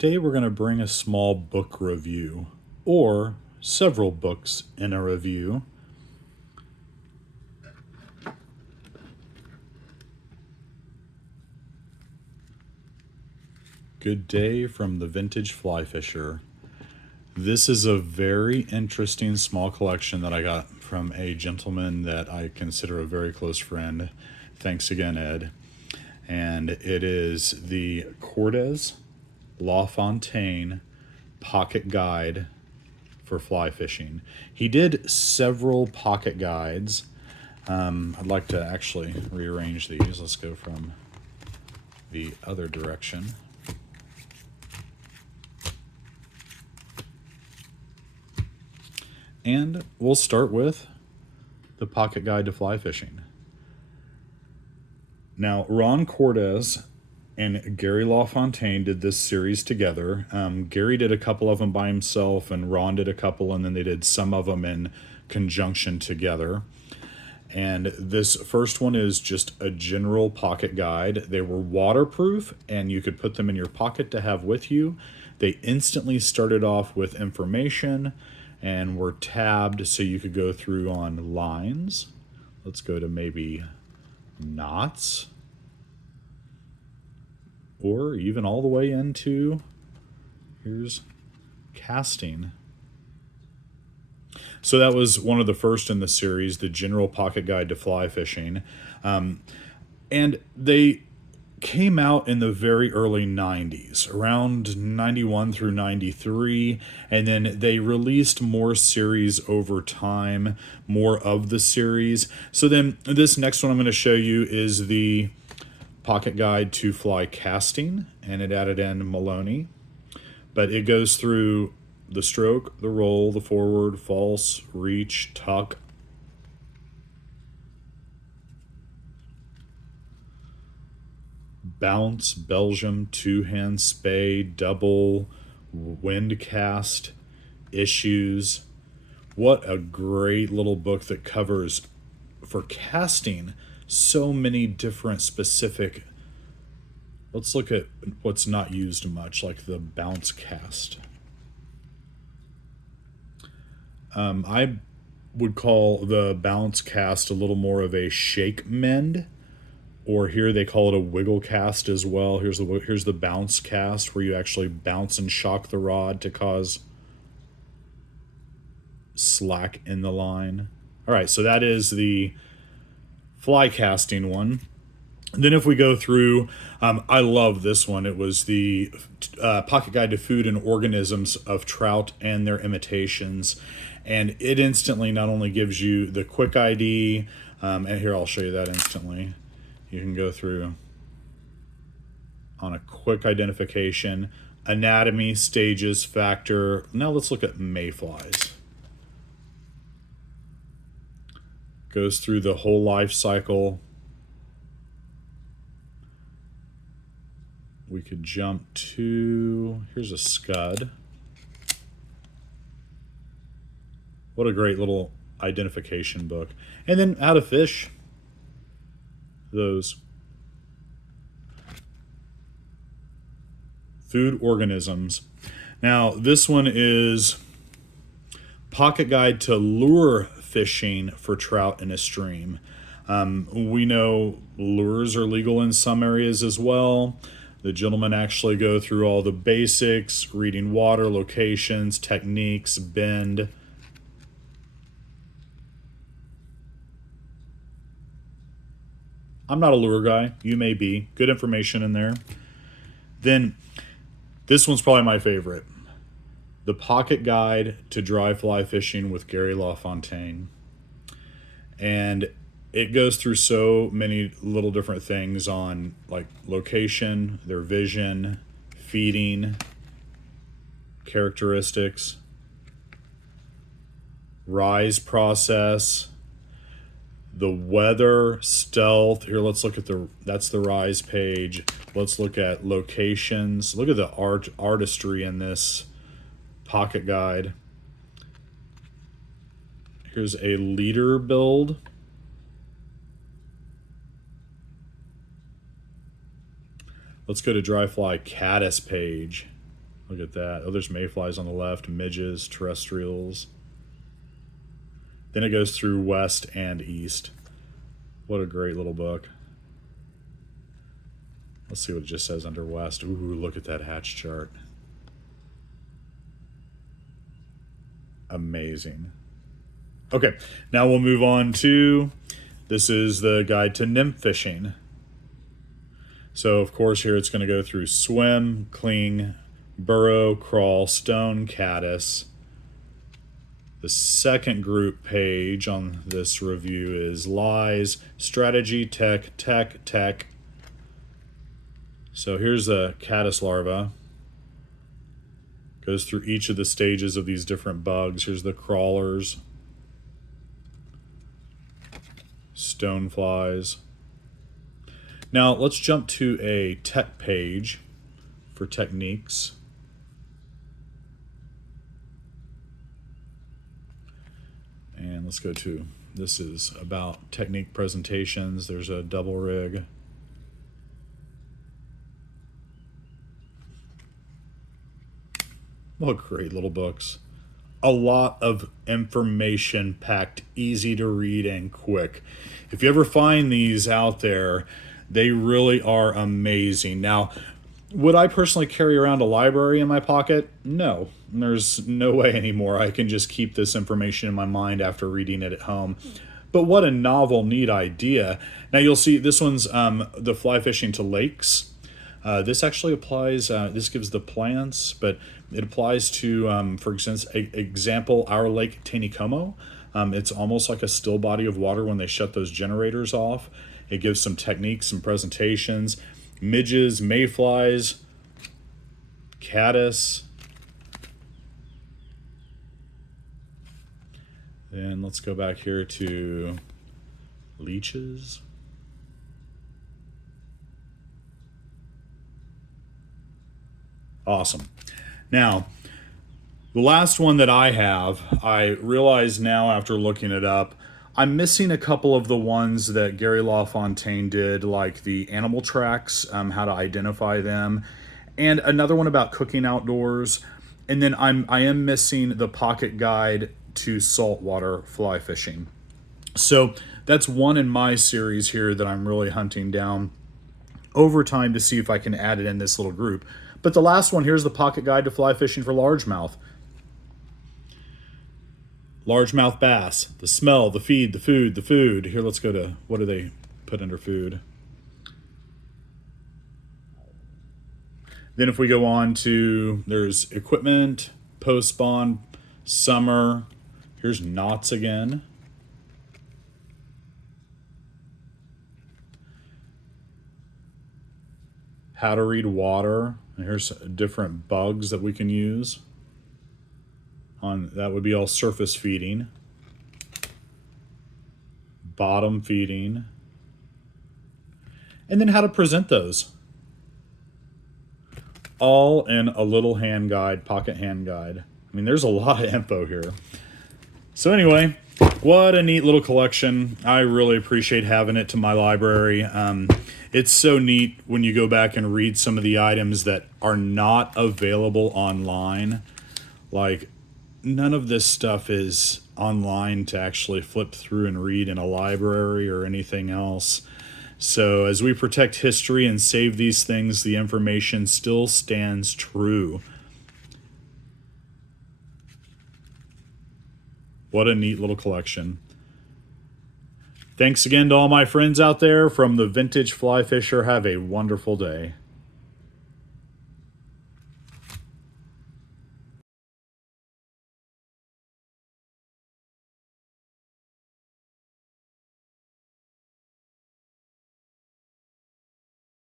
Today we're going to bring a small book review, or several books in a review. Good Day from the Vintage Fly Fisher. This is a very interesting small collection that I got from a gentleman that I consider a very close friend. Thanks again, Ed. And it is the Cordes LaFontaine Pocket Guide for Fly Fishing. He did several pocket guides. I'd like to actually rearrange these. Let's go from the other direction. And we'll start with the Pocket Guide to Fly Fishing. Now, Ron Cordes and Gary LaFontaine did this series together. Gary did a couple of them by himself, and Ron did a couple, and then they did some of them in conjunction together. And this first one is just a general pocket guide. They were waterproof, and you could put them in your pocket to have with you. They instantly started off with information and were tabbed so you could go through on lines. Let's go to maybe knots, or even all the way into, here's casting. So that was one of the first in the series, the General Pocket Guide to Fly Fishing. And they came out in the very early 90s, around 91 through 93, and then they released more series over time, more of the series. So then this next one I'm going to show you is the Pocket Guide to Fly Casting, and it added in Maloney. But it goes through the stroke, the roll, the forward, false, reach, tuck, bounce, Belgium, two-hand spade, double, wind cast, issues. What a great little book that covers, for casting, so many different specific. Let's look at what's not used much, like the bounce cast. I would call the bounce cast a little more of a shake mend, or here they call it a wiggle cast as well. Here's the bounce cast, where you actually bounce and shock the rod to cause slack in the line. All right, so that is the fly casting one. Then if we go through, I love this one. It was the Pocket Guide to Food and Organisms of Trout and Their Imitations. And it instantly not only gives you the quick ID, and here I'll show you that instantly. You can go through on a quick identification, anatomy, stages, factor. Now let's look at mayflies. Goes through the whole life cycle. We could jump to, here's a scud. What a great little identification book. And then how to fish those. Food organisms. Now, this one is Pocket Guide to Lure Fishing for Trout in a Stream. We know lures are legal in some areas as well. The gentlemen actually go through all the basics, reading water, locations, techniques, bend. I'm not a lure guy. You may be. Good information in there. Then this one's probably my favorite. The Pocket Guide to Dry Fly Fishing with Gary LaFontaine. And it goes through so many little different things on like location, their vision, feeding, characteristics, rise process, the weather, stealth. Here, let's look at that's the rise page. Let's look at locations. Look at the artistry in this pocket guide. Here's a leader build. Let's go to dry fly caddis page. Look at that. Oh, there's mayflies on the left, midges, terrestrials. Then it goes through west and east. What a great little book. Let's see what it just says under west. Ooh, look at that hatch chart. Amazing. Okay, now we'll move on to, this is the guide to nymph fishing. So, of course, here it's going to go through swim, cling, burrow, crawl, stone, caddis. The second group page on this review is lies, strategy, tech, tech, tech. So here's a caddis larva. Goes through each of the stages of these different bugs. Here's the crawlers, stoneflies. Now let's jump to a tech page for techniques. And let's go to, this is about technique presentations. There's a double rig. Oh, great little books. A lot of information packed, easy to read and quick. If you ever find these out there, they really are amazing. Now, would I personally carry around a library in my pocket? No, there's no way anymore. I can just keep this information in my mind after reading it at home. But what a novel, neat idea. Now you'll see this one's the fly fishing to lakes. This actually applies, this gives the plants, but it applies to, for example, our lake Taneycomo. It's almost like a still body of water when they shut those generators off. It gives some techniques, some presentations, midges, mayflies, caddis. Then let's go back here to leeches. Awesome. Now, the last one that I have, I realize now after looking it up, I'm missing a couple of the ones that Gary LaFontaine did, like the animal tracks, how to identify them, and another one about cooking outdoors. And then I am missing the pocket guide to saltwater fly fishing. So that's one in my series here that I'm really hunting down over time to see if I can add it in this little group. But the last one, here's the pocket guide to fly fishing for largemouth. Largemouth bass, the smell, the feed, the food, the food. Here, let's go to, what do they put under food? Then if we go on to, there's equipment, post-spawn, summer. Here's knots again. How to read water. And here's different bugs that we can use. That would be all surface feeding, bottom feeding, and then how to present those. All in a little hand guide, pocket hand guide. I mean, there's a lot of info here. So anyway, what a neat little collection. I really appreciate having it to my library. It's so neat when you go back and read some of the items that are not available online. Like, none of this stuff is online to actually flip through and read in a library or anything else. So as we protect history and save these things, the information still stands true. What a neat little collection. Thanks again to all my friends out there from the Vintage Fly Fisher. Have a wonderful day.